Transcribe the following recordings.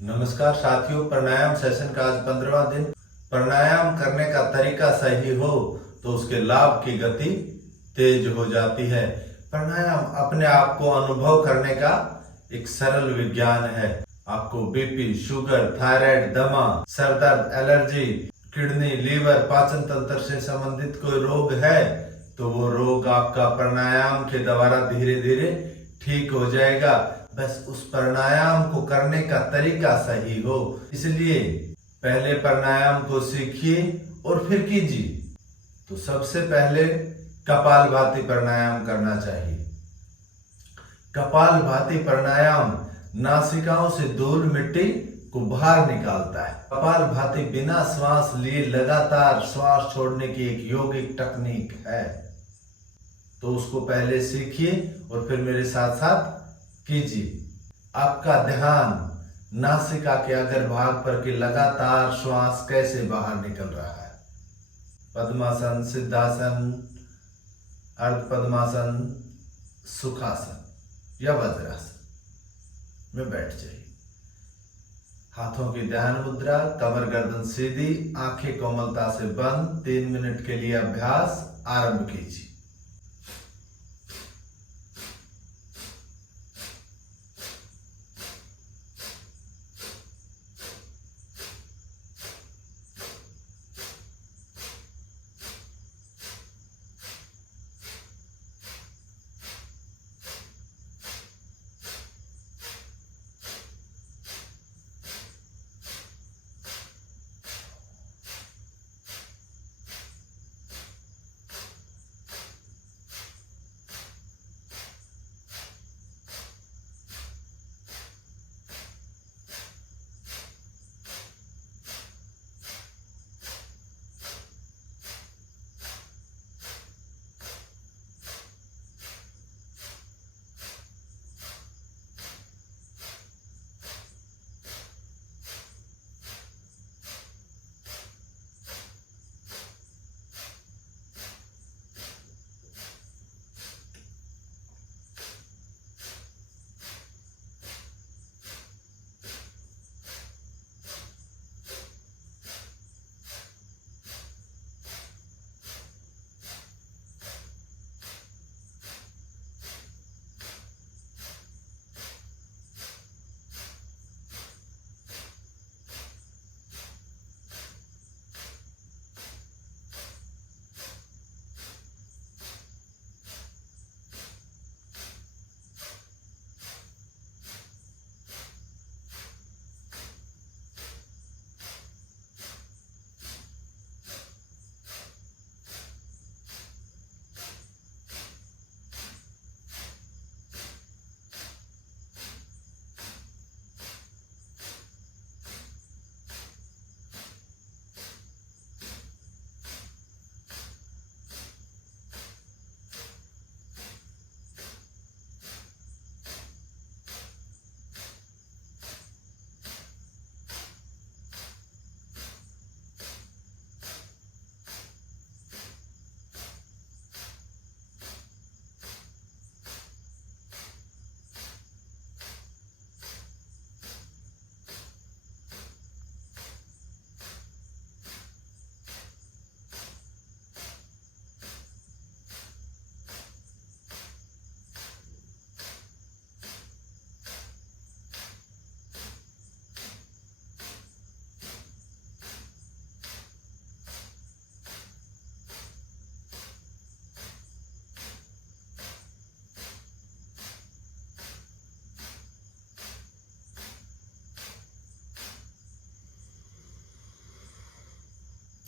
नमस्कार साथियों, प्राणायाम सेशन का आज 15वां दिन। प्राणायाम करने का तरीका सही हो तो उसके लाभ की गति तेज हो जाती है। प्राणायाम अपने आप को अनुभव करने का एक सरल विज्ञान है। आपको बीपी, शुगर, थायराइड, दमा, सर दर्द, एलर्जी, किडनी, लीवर, पाचन तंत्र से संबंधित कोई रोग है तो वो रोग आपका प्राणायाम के द्वारा धीरे धीरे ठीक हो जाएगा। बस उस प्राणायाम को करने का तरीका सही हो। इसलिए पहले प्राणायाम को सीखिए और फिर कीजिए। तो सबसे पहले कपालभाति प्राणायाम करना चाहिए। कपालभाति प्राणायाम नासिकाओं से धूल मिट्टी को बाहर निकालता है। कपालभाति बिना श्वास लिए लगातार श्वास छोड़ने की एक योगिक तकनीक है। तो उसको पहले सीखिए और फिर मेरे साथ साथ कीजिए। आपका ध्यान नासिका के अग्र भाग पर कि लगातार श्वास कैसे बाहर निकल रहा है। पद्मासन, सिद्धासन, अर्ध पद्मासन, सुखासन या वज्रासन में बैठ जाइए। हाथों की ध्यान मुद्रा, कमर गर्दन सीधी, आंखें कोमलता से बंद। 3 मिनट के लिए अभ्यास आरंभ कीजिए।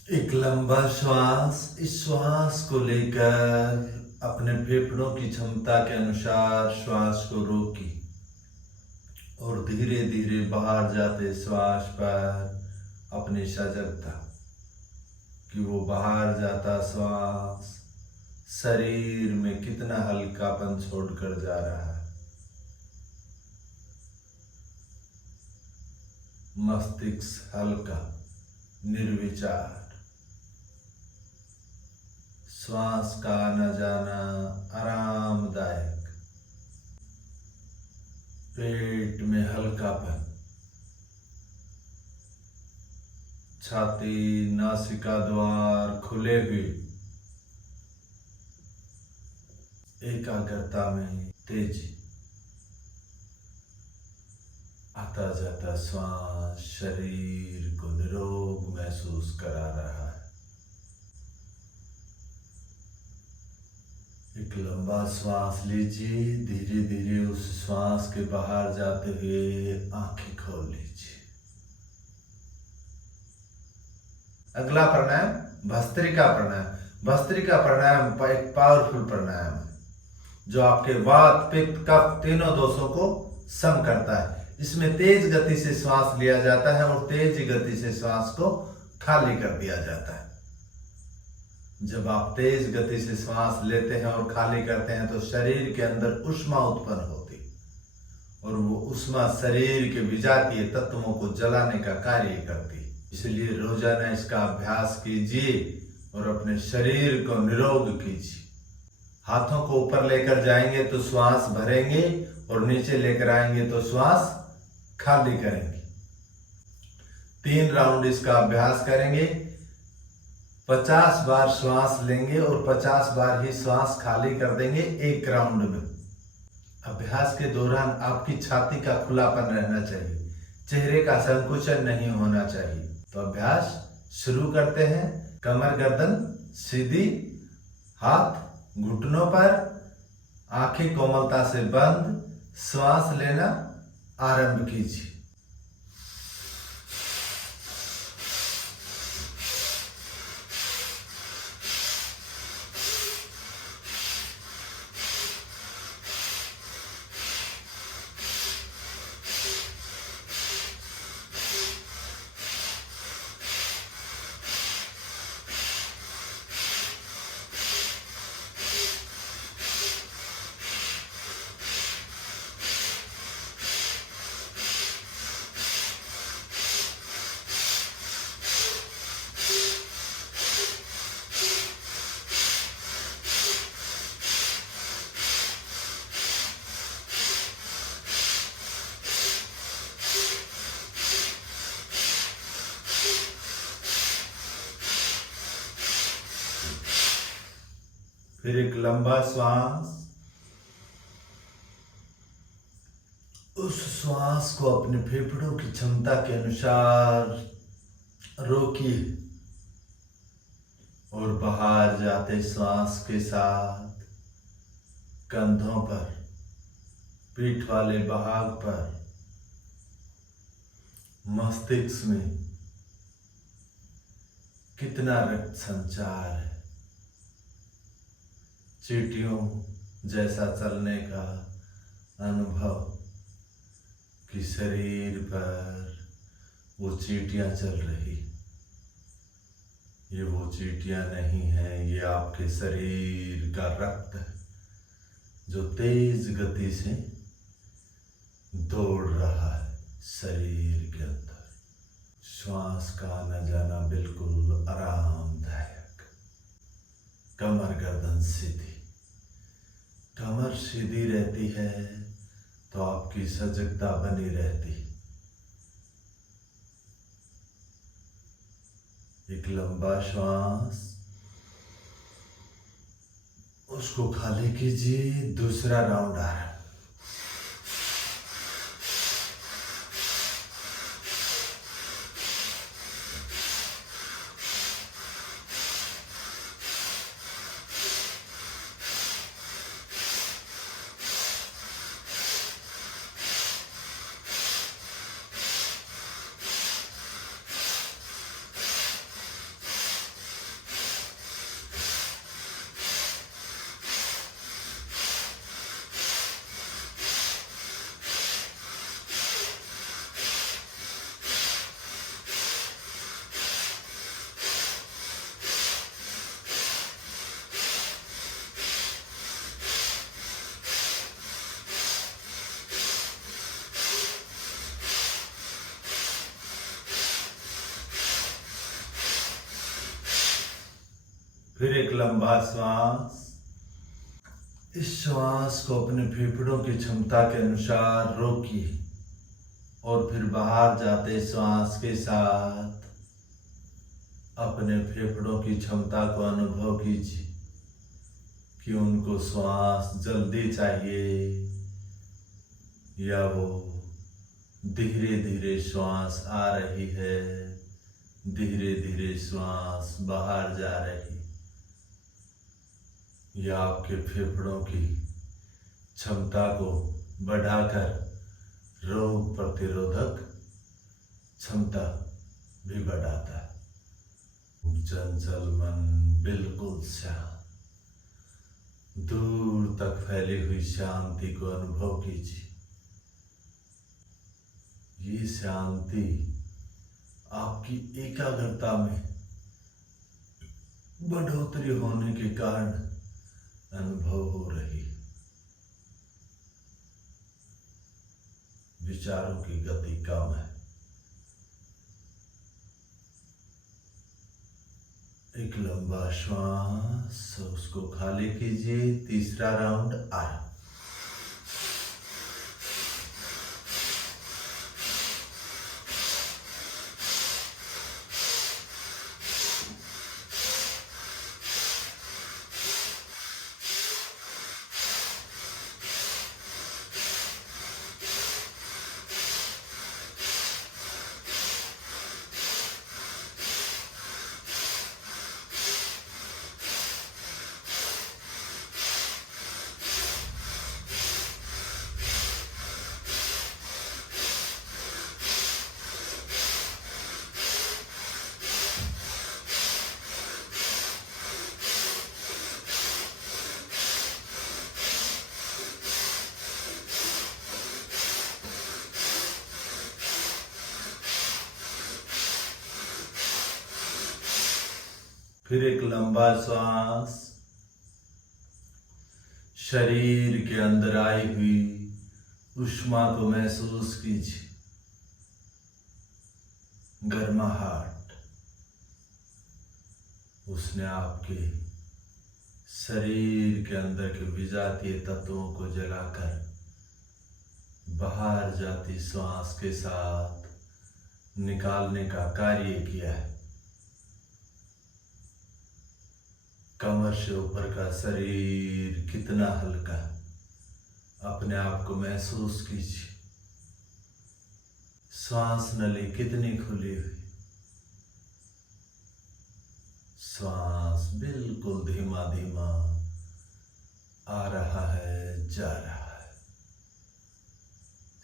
एक लंबा श्वास, इस श्वास को लेकर अपने फेफड़ों की क्षमता के अनुसार श्वास को रोकी और धीरे धीरे बाहर जाते श्वास पर अपनी सजगता कि वो बाहर जाता श्वास शरीर में कितना हल्कापन छोड़कर जा रहा है। मस्तिष्क हल्का, निर्विचार, श्वास का आना जाना आरामदायक, पेट में हल्कापन, छाती, नासिका द्वार खुले हुए। एकाग्रता में तेजी। आता जाता श्वास शरीर को निरोग महसूस करा रहा है। एक लंबा श्वास लीजिए। धीरे धीरे उस श्वास के बाहर जाते हुए आंखें खोल लीजिए। अगला प्राणायाम भस्त्रिका प्राणायाम। भस्त्रिका प्राणायाम एक पावरफुल प्राणायाम है जो आपके वात, पित्त, कफ तीनों दोषों को सम करता है। इसमें तेज गति से श्वास लिया जाता है और तेज गति से श्वास को खाली कर दिया जाता है। जब आप तेज गति से श्वास लेते हैं और खाली करते हैं तो शरीर के अंदर ऊष्मा उत्पन्न होती और वो ऊष्मा शरीर के विजातीय तत्वों को जलाने का कार्य करती। इसलिए रोजाना इसका अभ्यास कीजिए और अपने शरीर को निरोग कीजिए। हाथों को ऊपर लेकर जाएंगे तो श्वास भरेंगे और नीचे लेकर आएंगे तो श्वास खाली करेंगे। 3 राउंड इसका अभ्यास करेंगे। 50 बार श्वास लेंगे और 50 बार ही श्वास खाली कर देंगे एक राउंड में। अभ्यास के दौरान आपकी छाती का खुलापन रहना चाहिए, चेहरे का संकुचन नहीं होना चाहिए। तो अभ्यास शुरू करते हैं। कमर गर्दन सीधी, हाथ घुटनों पर, आंखें कोमलता से बंद, श्वास लेना आरंभ कीजिए। फिर एक लंबा श्वास। उस श्वास को अपने फेफड़ों की क्षमता के अनुसार रोकिए और बाहर जाते श्वास के साथ कंधों पर, पीठ वाले भाग पर, मस्तिष्क में कितना रक्त संचार है, चींटियों जैसा चलने का अनुभव कि शरीर पर वो चींटियां चल रही। ये वो चींटियां नहीं है, ये आपके शरीर का रक्त है जो तेज गति से दौड़ रहा है शरीर के अंदर। श्वास का आना जाना बिल्कुल आरामदायक। कमर गर्दन सीधी। कमर सीधी रहती है तो आपकी सजगता बनी रहती। एक लंबा श्वास, उसको खाली कीजिए। दूसरा राउंड आ रहा है। फिर एक लंबा श्वास। इस श्वास को अपने फेफड़ों की क्षमता के अनुसार रोकिए और फिर बाहर जाते श्वास के साथ अपने फेफड़ों की क्षमता को अनुभव कीजिए कि उनको श्वास जल्दी चाहिए या वो धीरे धीरे श्वास आ रही है, धीरे धीरे श्वास बाहर जा रही, या आपके फेफड़ों की क्षमता को बढ़ाकर रोग प्रतिरोधक क्षमता भी बढ़ाता है। चंचल मन बिल्कुल शांत, दूर तक फैली हुई शांति को अनुभव कीजिए। ये शांति आपकी एकाग्रता में बढ़ोतरी होने के कारण अनुभव हो रही है। विचारों की गति कम है। एक लंबा श्वास, उसको खाली कीजिए। तीसरा राउंड आया। फिर एक लंबा श्वास, शरीर के अंदर आई हुई ऊष्मा को महसूस कीजिए। गर्माहट, उसने आपके शरीर के अंदर के विजातीय तत्वों को जलाकर बाहर जाती श्वास के साथ निकालने का कार्य किया है। कमर से ऊपर का शरीर कितना हल्का, अपने आप को महसूस कीजिए। श्वास नली कितनी खुली हुई, श्वास बिल्कुल धीमा धीमा आ रहा है, जा रहा है।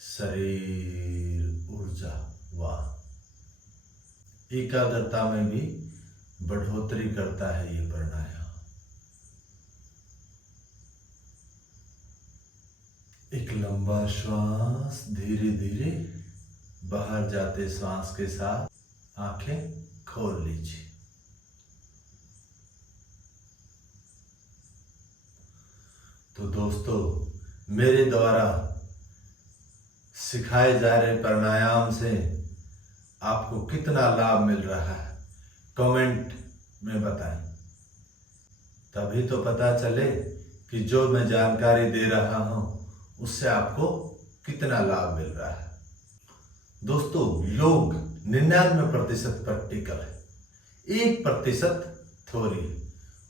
शरीर ऊर्जावान, एकाग्रता में भी बढ़ोतरी करता है ये प्राणायाम। एक लंबा श्वास, धीरे धीरे बाहर जाते श्वास के साथ आंखें खोल लीजिए। तो दोस्तों, मेरे द्वारा सिखाए जा रहे प्राणायाम से आपको कितना लाभ मिल रहा है, कमेंट में बताएं। तभी तो पता चले कि जो मैं जानकारी दे रहा हूं उससे आपको कितना लाभ मिल रहा है। दोस्तों, योग 99% प्रैक्टिकल है, 1% थ्योरी है।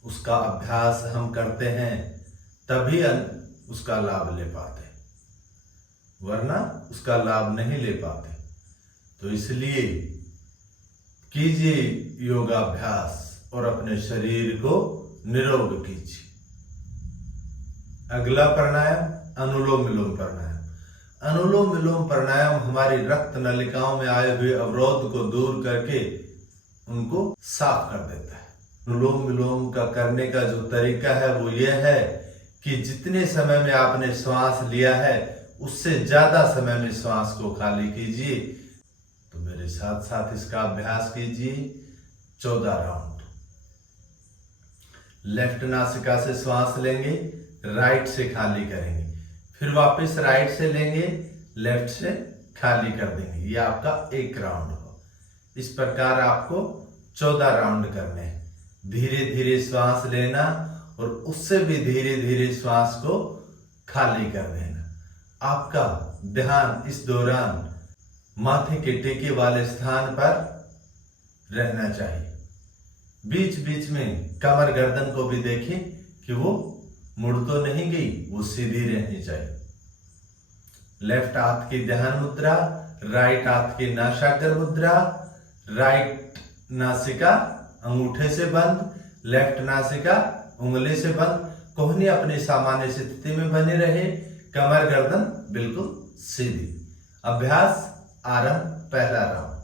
उसका अभ्यास हम करते हैं तभी उसका लाभ ले पाते, वरना उसका लाभ नहीं ले पाते। तो इसलिए कीजिए योगाभ्यास और अपने शरीर को निरोग कीजिए। अगला प्राणायाम अनुलोम विलोम प्राणायाम। अनुलोम विलोम प्राणायाम हमारी रक्त नलिकाओं में आए हुए अवरोध को दूर करके उनको साफ कर देता है। अनुलोम विलोम का करने का जो तरीका है वो ये है कि जितने समय में आपने श्वास लिया है उससे ज्यादा समय में श्वास को खाली कीजिए। तो मेरे साथ साथ इसका अभ्यास कीजिए। 14 राउंड। लेफ्ट नासिका से श्वास लेंगे, राइट से खाली करेंगे, फिर वापस राइट से लेंगे, लेफ्ट से खाली कर देंगे। ये आपका 1 राउंड हो। इस प्रकार आपको 14 राउंड करने हैं। धीरे धीरे श्वास लेना और उससे भी धीरे धीरे श्वास को खाली कर देना। आपका ध्यान इस दौरान माथे के टेके वाले स्थान पर रहना चाहिए। बीच बीच में कमर गर्दन को भी देखें कि वो मुड़ तो नहीं गई, वो सीधी रहनी चाहिए। लेफ्ट हाथ की ध्यान मुद्रा, राइट हाथ की नासाग्र मुद्रा, राइट नासिका अंगूठे से बंद, लेफ्ट नासिका उंगली से बंद। कोहनी अपनी सामान्य स्थिति में बनी रहे, कमर गर्दन बिल्कुल सीधी। अभ्यास आरंभ, पहला राउंड।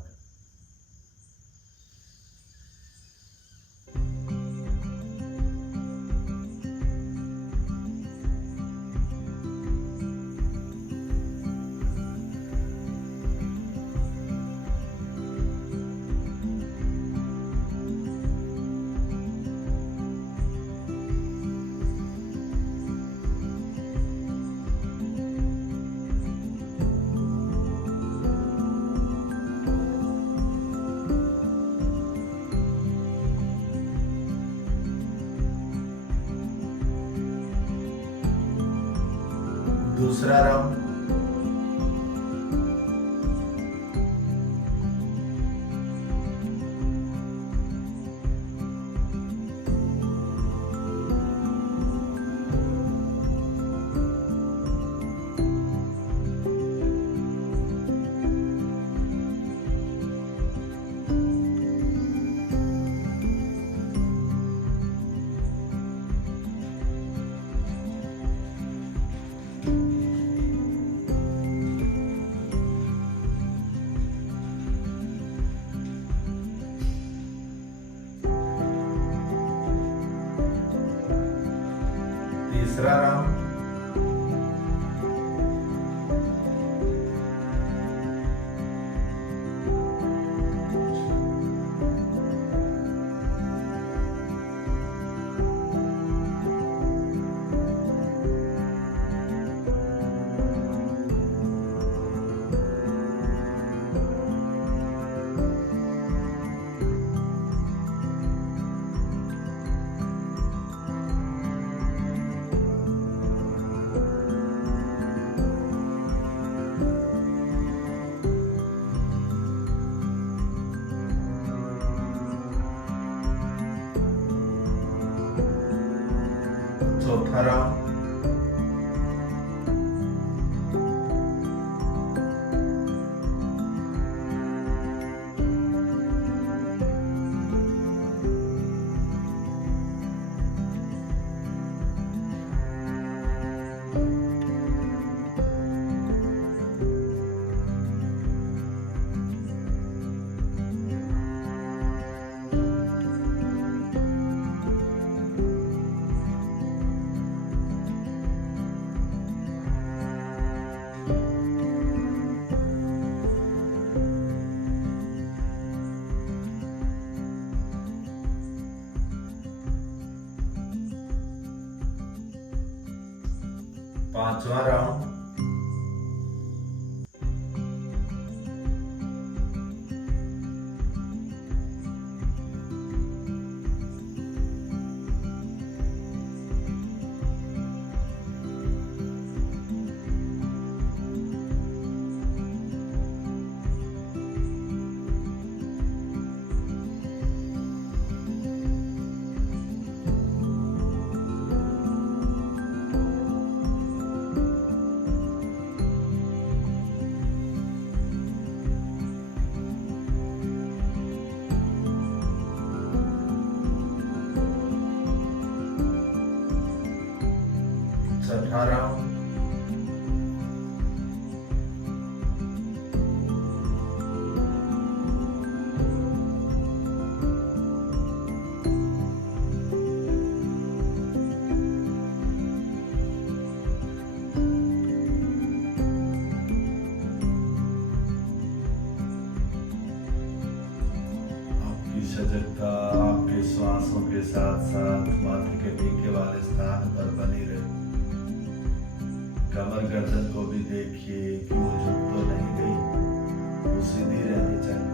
दूसरा राउंड। तीसरा राउंड। चौथा राउंड। पांचवा राउंड। छठा राउंड। आपकी सजगता आपके श्वासों के साथ साथ माथे के टीके वाले स्थान पर बनी रहे। कमर गर्दन को भी देखिए कि वो झुक तो नहीं गई, वो सीधी रहनी चाहिए।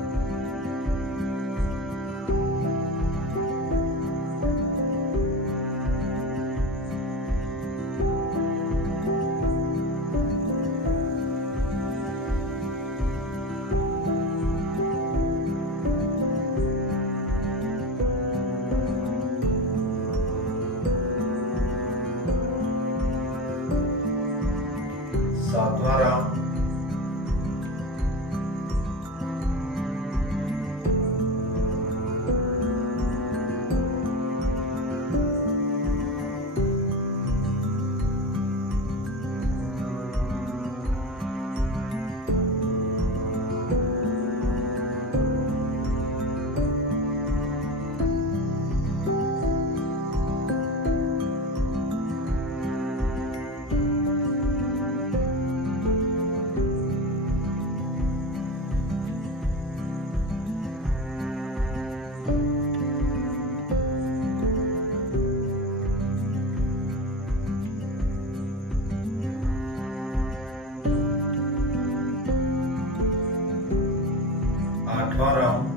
8वां राउंड।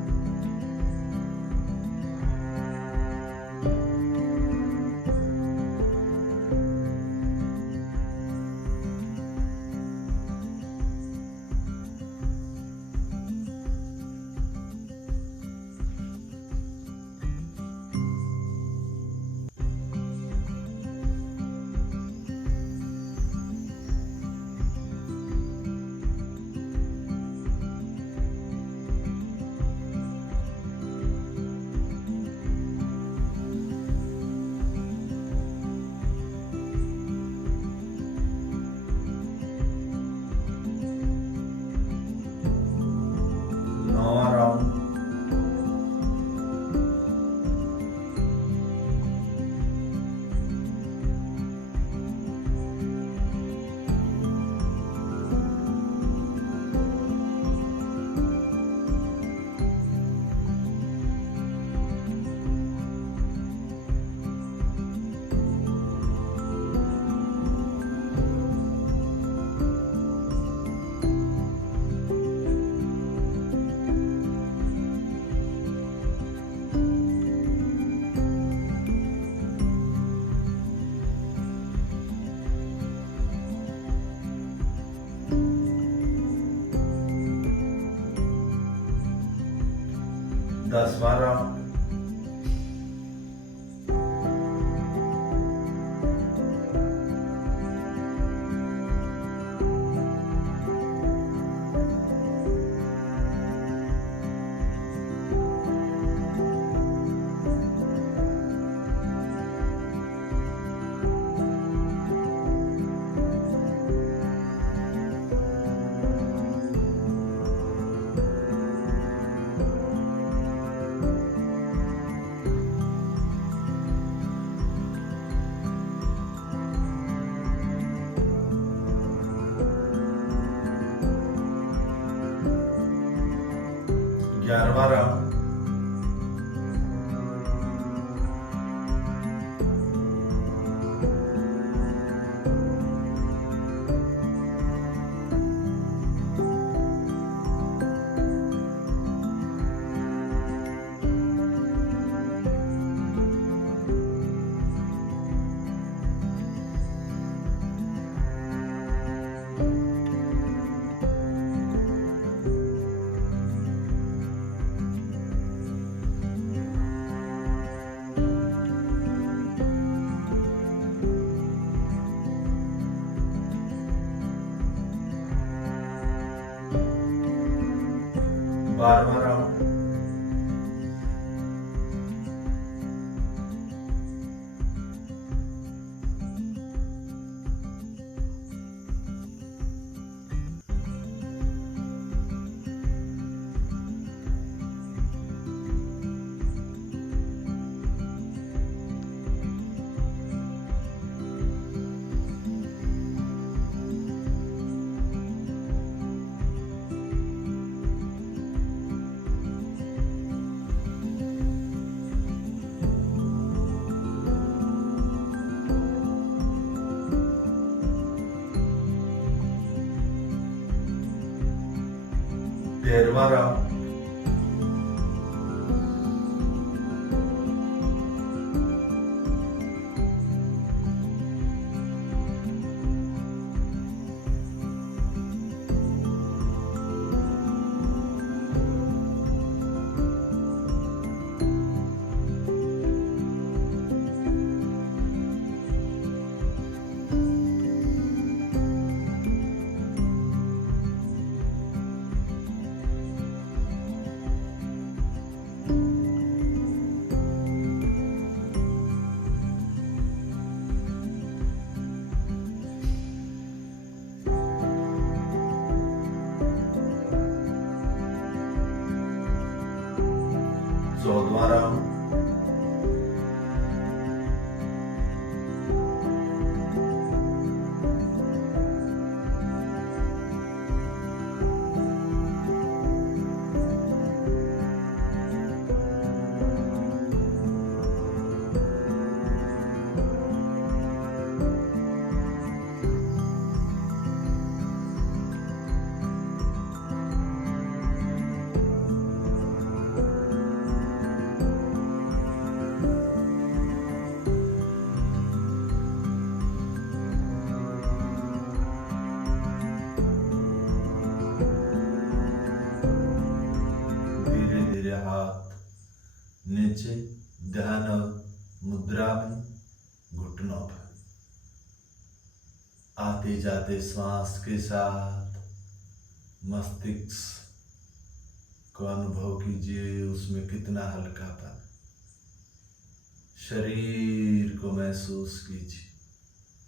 दसवां राउंड। ग्यारहवां राउंड। बारहवां राउंड। तेरहवां राउंड। चौदहवां राउंड। हाथ नीचे ध्यान और मुद्रा में घुटनों पर। आते जाते श्वास के साथ मस्तिष्क को अनुभव कीजिए, उसमें कितना हल्कापन। शरीर को महसूस कीजिए,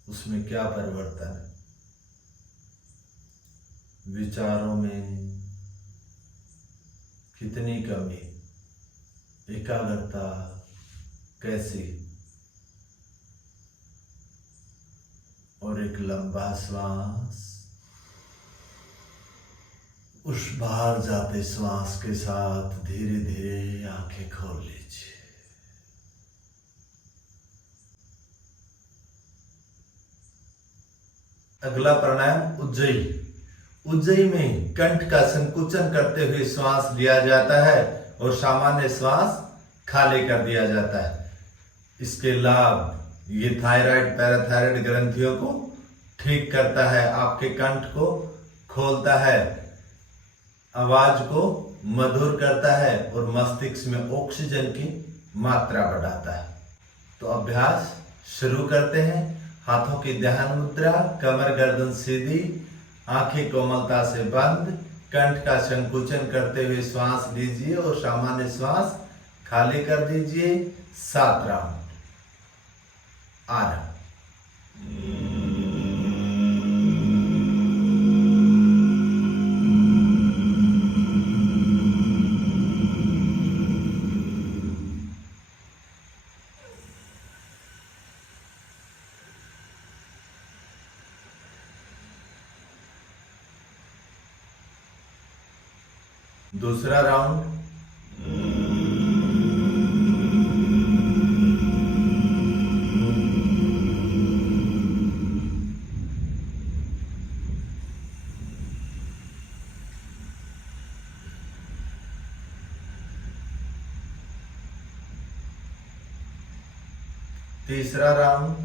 उसमें क्या परिवर्तन है। विचारों में कितनी कमी, एकाग्रता कैसी। और एक लंबा श्वास, उस बाहर जाते श्वास के साथ धीरे धीरे आंखें खोल लीजिए। अगला प्राणायाम उज्जयी। उज्जयी में कंठ का संकुचन करते हुए श्वास लिया जाता है और सामान्य श्वास खाली कर दिया जाता है। इसके लाभ, ये थायराइड पैराथायराइड ग्रंथियों को ठीक करता है, आपके कंठ को खोलता है, आवाज को मधुर करता है और मस्तिष्क में ऑक्सीजन की मात्रा बढ़ाता है। तो अभ्यास शुरू करते हैं। हाथों की ध्यान मुद्रा, कमर गर्दन सीधी, आंखें कोमलता से बंद, कंठ का संकुचन करते हुए श्वास लीजिए और सामान्य श्वास खाली कर दीजिए। 7 राउंड। आरंभ। दूसरा राउंड। तीसरा राउंड।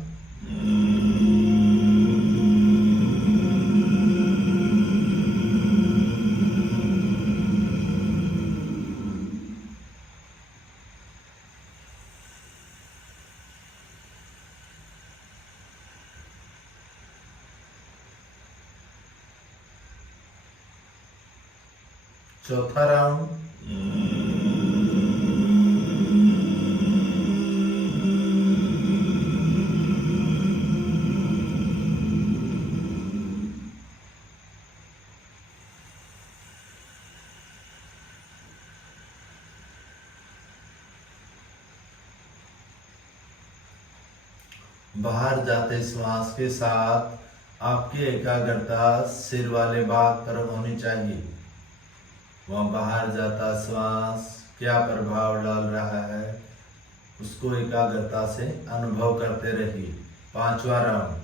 चौथा राउंड। बाहर जाते श्वास के साथ आपकी एकाग्रता सिर वाले भाग पर होनी चाहिए। वहाँ बाहर जाता श्वास क्या प्रभाव डाल रहा है, उसको एकाग्रता से अनुभव करते रहिए। 5वां राउंड।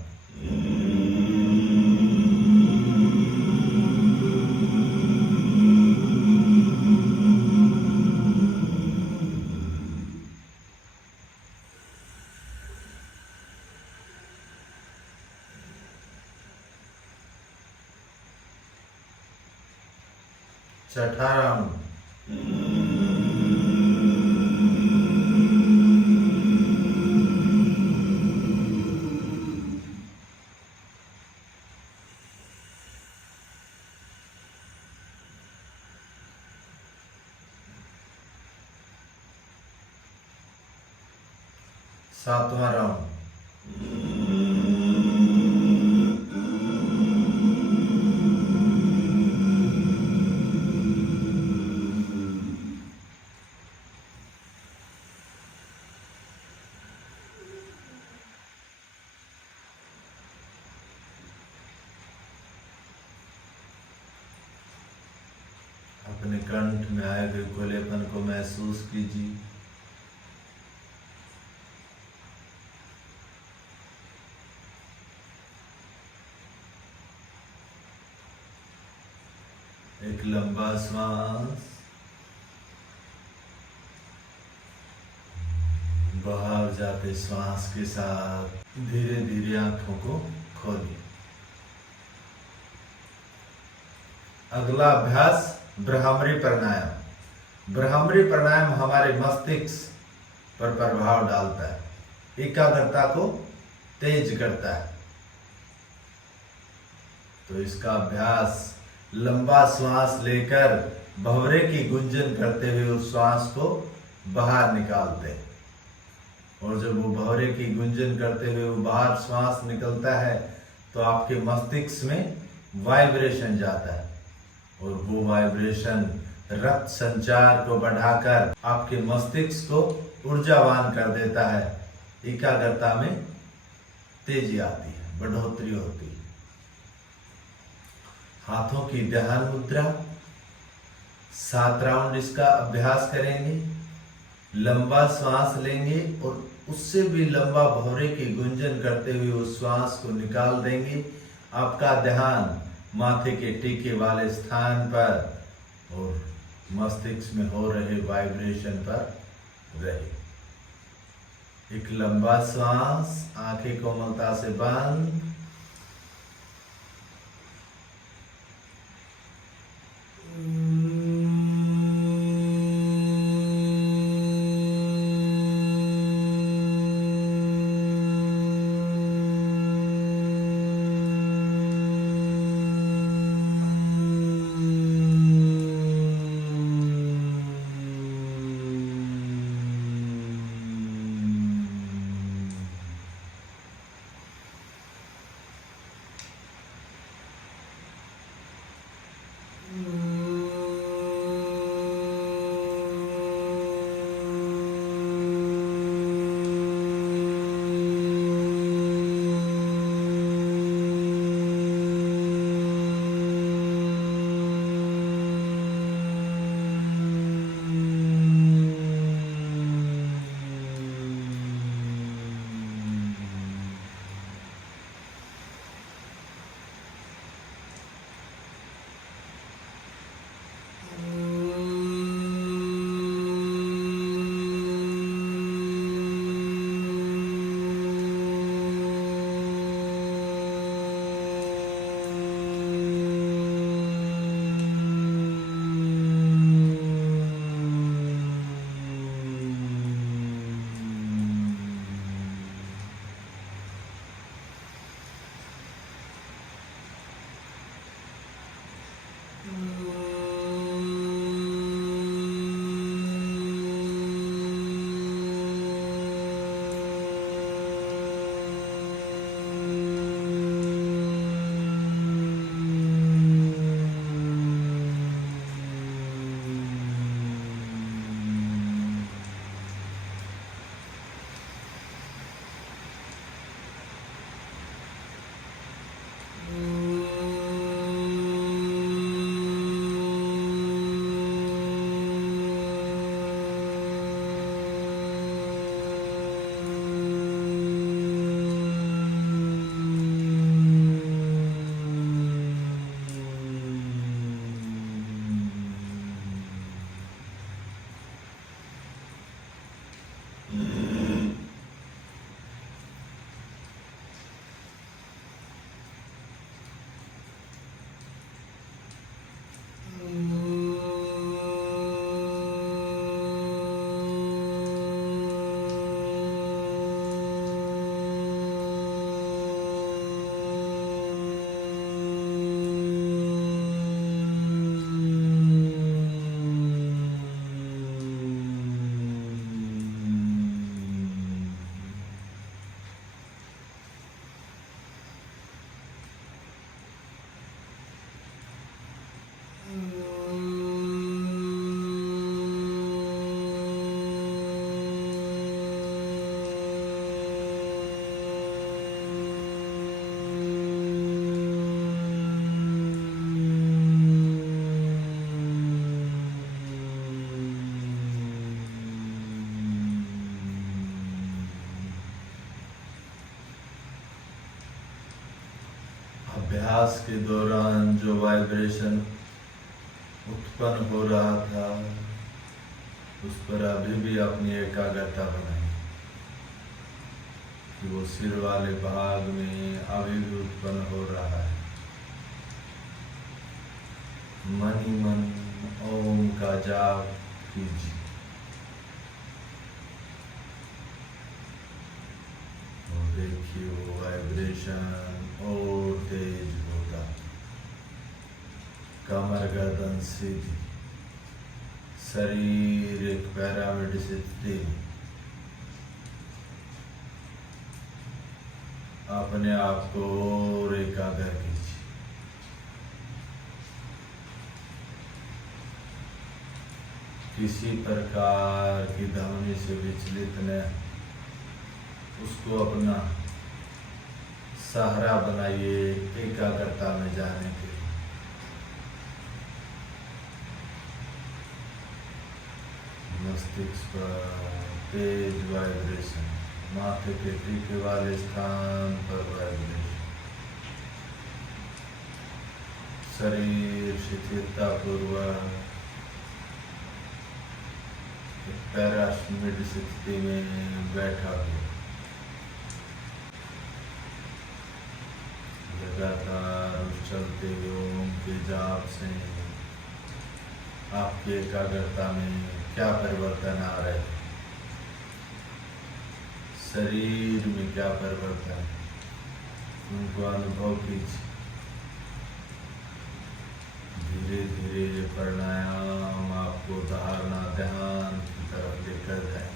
छठा राउंड। सातवां राउंड। अपने कंठ में आए हुए खुलेपन को महसूस कीजिए। एक लंबा श्वास, बाहर जाते श्वास के साथ धीरे धीरे आंखों को खोलिए। अगला अभ्यास भ्रामरी प्राणायाम। ब्राह्मरी प्राणायाम हमारे मस्तिष्क पर प्रभाव डालता है, एकाग्रता को तेज करता है। तो इसका अभ्यास लंबा श्वास लेकर भंवरे की गुंजन करते हुए उस श्वास को बाहर निकालते हैं, और जब वो भंवरे की गुंजन करते हुए वो बाहर श्वास निकलता है तो आपके मस्तिष्क में वाइब्रेशन जाता है, और वो वाइब्रेशन रक्त संचार को बढ़ाकर आपके मस्तिष्क को ऊर्जावान कर देता है। एकाग्रता में तेजी आती है, बढ़ोतरी होती है। हाथों की ध्यान मुद्रा, 7 राउंड इसका अभ्यास करेंगे। लंबा श्वास लेंगे और उससे भी लंबा भंवरे की गुंजन करते हुए उस श्वास को निकाल देंगे। आपका ध्यान माथे के टीके वाले स्थान पर और मस्तिष्क में हो रहे वाइब्रेशन पर रहे। एक लंबा श्वास, आंखें कोमलता से बंद। अभ्यास के दौरान जो वाइब्रेशन उत्पन्न हो रहा था उस पर अभी भी अपनी एकाग्रता बनाई कि वो सिर वाले भाग में अभी भी उत्पन्न हो रहा है। मन ही मन ओम का जाप कीजिए। और देखिए वो वाइब्रेशन और तेज होता, कमर गर्दन सीधी, शरीर एक पिरामिड स्थिति, अपने आप को और एकाग्र कीजिए। किसी प्रकार की ध्वनि से विचलित न, उसको अपना सहारा बनाइए एकाग्रता में जाने के लिए। मस्तिष्क पर तेज वाइब्रेशन, माथे के टीके वाले स्थान पर वाइब्रेशन, शरीर शिथिलता पूर्वक पैरामिड स्थिति में बैठा हुआ, लगातार उस चलते हुए ओम के जाप से आपकी एकाग्रता में क्या परिवर्तन आ रहे, शरीर में क्या परिवर्तन, उनको अनुभव कीजिए। धीरे धीरे प्राणायाम आपको धारणा ध्यान की तरफ लेकर जाए।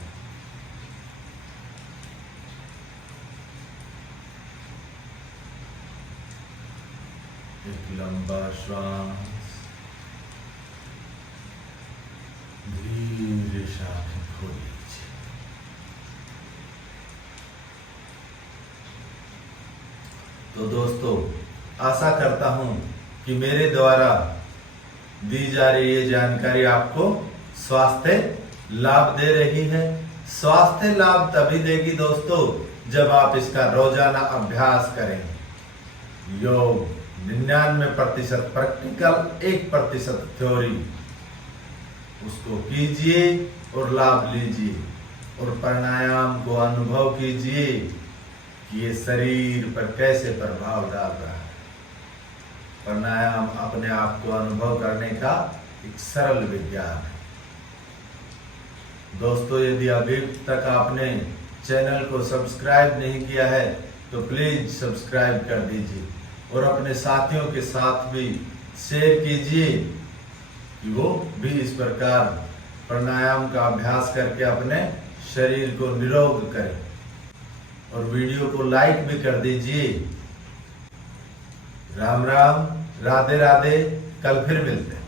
एक लंबा श्वास, धीरे से आंखें खोल लीजिए। तो दोस्तों, आशा करता हूं कि मेरे द्वारा दी जा रही ये जानकारी आपको स्वास्थ्य लाभ दे रही है। स्वास्थ्य लाभ तभी देगी दोस्तों जब आप इसका रोजाना अभ्यास करें। योग 99% प्रैक्टिकल, 1% थ्योरी, उसको कीजिए और लाभ लीजिए और प्राणायाम को अनुभव कीजिए कि ये शरीर पर कैसे प्रभाव डाल रहा है। प्राणायाम अपने आप को अनुभव करने का एक सरल विज्ञान है। दोस्तों, यदि अभी तक आपने चैनल को सब्सक्राइब नहीं किया है तो प्लीज सब्सक्राइब कर दीजिए और अपने साथियों के साथ भी शेयर कीजिए कि वो भी इस प्रकार प्राणायाम का अभ्यास करके अपने शरीर को निरोग करें। और वीडियो को लाइक भी कर दीजिए। राम राम, राधे राधे, कल फिर मिलते हैं।